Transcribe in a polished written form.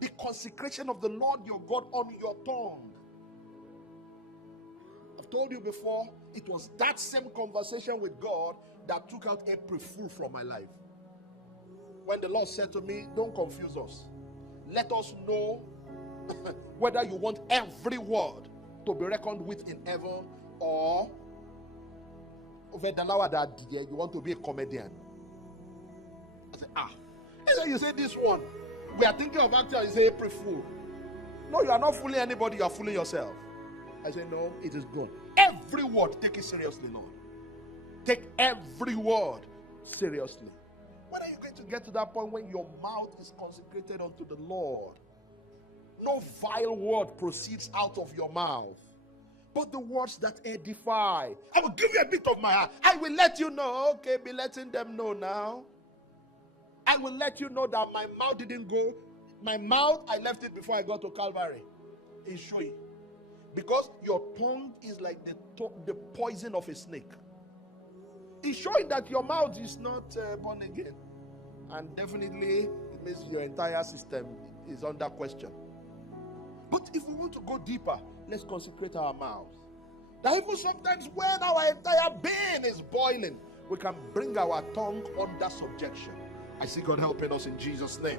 The consecration of the Lord your God on your tongue. I've told you before, it was that same conversation with God that took out April Fool from my life. When the Lord said to me, don't confuse us. Let us know whether you want every word to be reckoned with in heaven, or you want to be a comedian. I said, I said, you say this one. We are thinking of acting, you say April Fool. No, you are not fooling anybody, you are fooling yourself. I say, no, it is good. Every word, take it seriously, Lord. Take every word seriously. When are you going to get to that point when your mouth is consecrated unto the Lord? No vile word proceeds out of your mouth, but the words that edify. I will give you a bit of my heart. I will let you know. Okay, be letting them know now. I will let you know that my mouth didn't go. My mouth, I left it before I got to Calvary. It's showing. Because your tongue is like the poison of a snake. It's showing that your mouth is not born again. And definitely, it means your entire system is under question. But if we want to go deeper, let's consecrate our mouths. That even sometimes when our entire being is boiling, we can bring our tongue under subjection. I see God helping us in Jesus' name.